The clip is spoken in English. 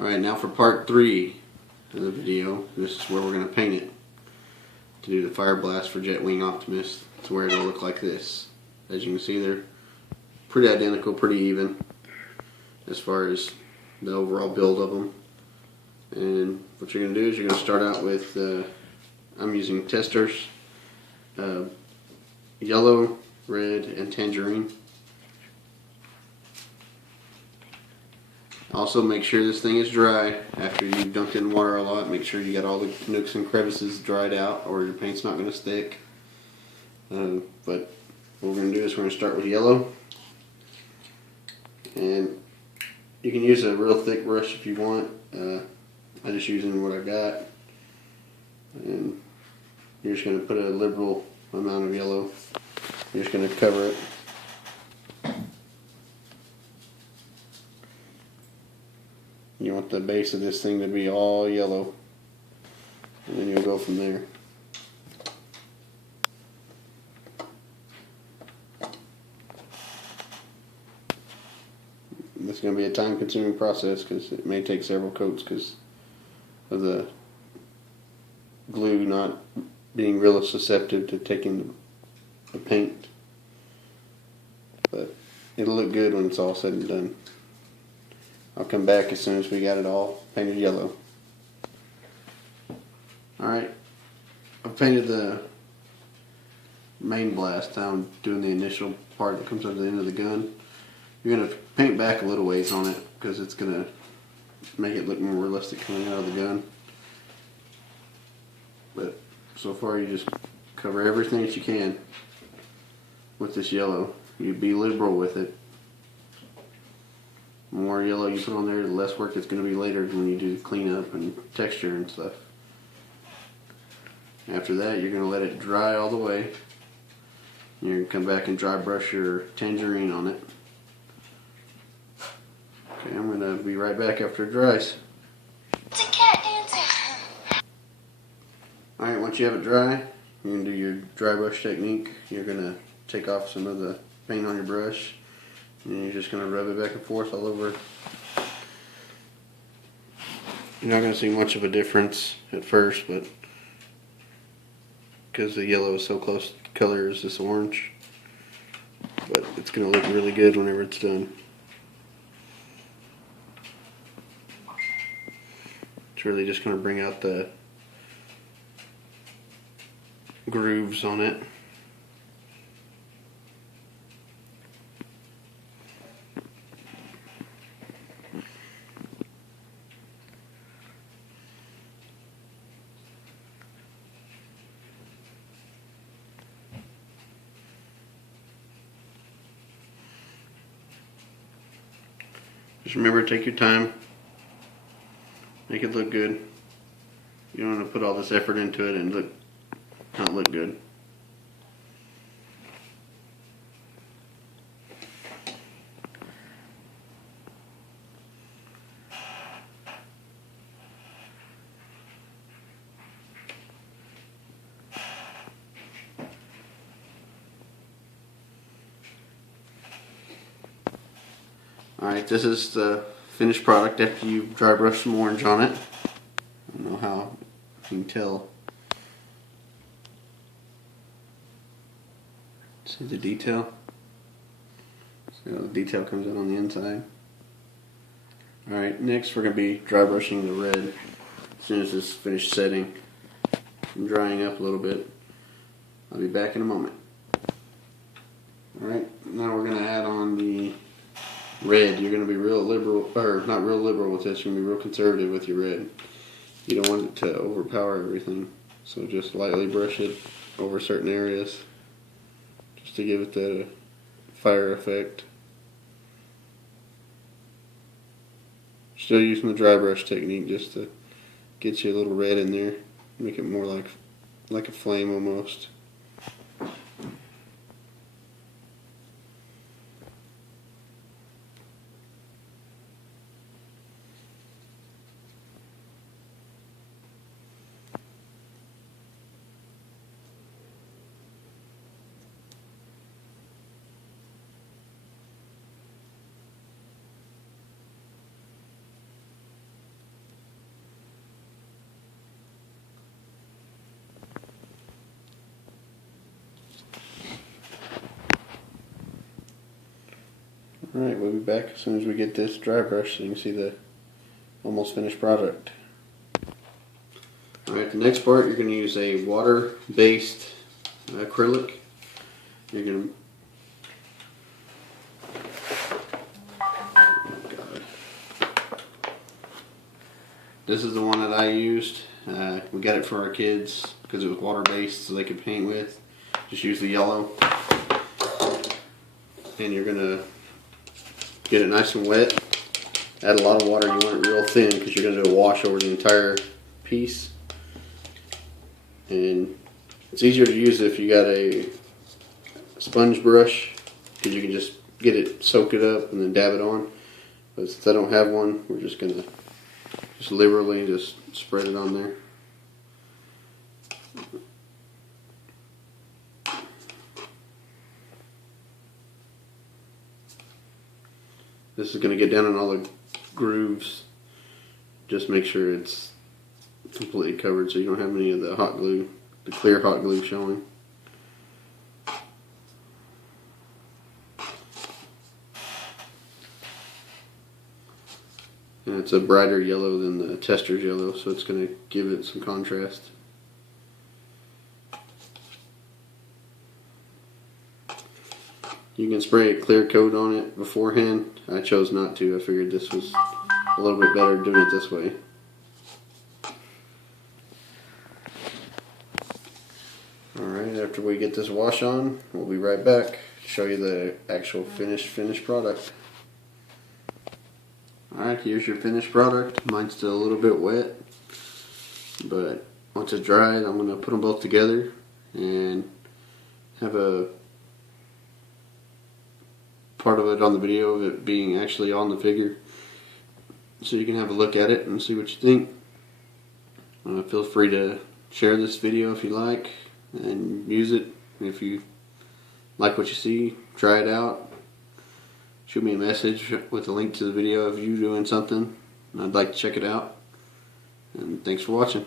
Alright, now for part 3 of the video. This is where we're going to paint it. To do the fire blast for Jetwing Optimus, to where it'll look like this. As you can see, they're pretty identical, pretty even as far as the overall build of them. And what you're going to do is you're going to start out with, I'm using testers, yellow, red, and tangerine. Also, make sure this thing is dry after you've dunked it in water a lot. Make sure you got all the nooks and crevices dried out, or your paint's not going to stick. But what we're going to do is we're going to start with yellow. And you can use a real thick brush if you want. I'm just using what I got. And you're just going to put a liberal amount of yellow. You're just going to cover it. You want the base of this thing to be all yellow, and then you'll go from there. This is going to be a time-consuming process because it may take several coats because of the glue not being real susceptible to taking the paint. But it'll look good when it's all said and done. I'll come back as soon as we got it all painted yellow. Alright, I've painted the main blast. I'm doing the initial part that comes up to the end of the gun. You're going to paint back a little ways on it because it's going to make it look more realistic coming out of the gun. But so far you just cover everything that you can with this yellow. You be liberal with it. The more yellow you put on there, the less work it's going to be later when you do cleanup and texture and stuff. After that, you're going to let it dry all the way. You're going to come back and dry brush your tangerine on it. Okay, I'm going to be right back after it dries. It's a cat dancing. Alright, once you have it dry, you're going to do your dry brush technique. You're going to take off some of the paint on your brush. And you're just going to rub it back and forth all over. You're not going to see much of a difference at first, but because the yellow is so close to the color as this orange. But it's going to look really good whenever it's done. It's really just going to bring out the grooves on it. Just remember, take your time. Make it look good. You don't want to put all this effort into it and not look good. Alright, this is the finished product after you dry brush some orange on it. I don't know how you can tell. See the detail? See how the detail comes out on the inside? Alright, next we're going to be dry brushing the red as soon as it's finished setting and drying up a little bit. I'll be back in a moment. Alright, now we're going to add on the red. You're going to be real liberal, or not real liberal with this, you're going to be real conservative with your red. You don't want it to overpower everything, so just lightly brush it over certain areas just to give it the fire effect. Still using the dry brush technique just to get you a little red in there, make it more like a flame almost. Alright, we'll be back as soon as we get this dry brush so you can see the almost finished product. Alright, the next part you're going to use a water-based acrylic. You're going to This is the one that I used. We got it for our kids because it was water-based so they could paint with. Just use the yellow. And you're going to get it nice and wet. Add a lot of water. You want it real thin because you're going to do a wash over the entire piece. And it's easier to use if you got a sponge brush because you can just get it, soak it up, and then dab it on. But since I don't have one, we're just going to just liberally just spread it on there. This is going to get down in all the grooves. Just make sure it's completely covered so you don't have any of the hot glue, the clear hot glue showing. And it's a brighter yellow than the tester's yellow, so it's going to give it some contrast. You can spray a clear coat on it beforehand. I chose not to. I figured this was a little bit better doing it this way. Alright, after we get this wash on, we'll be right back to show you the actual finished product. Alright, here's your finished product. Mine's still a little bit wet, but once it's dried, I'm going to put them both together and have a part of it on the video of it being actually on the figure so you can have a look at it and see what you think. Feel free to share this video if you like and use it. If you like what you see, try it out. Shoot me a message with a link to the video of you doing something. I'd like to check it out. And thanks for watching.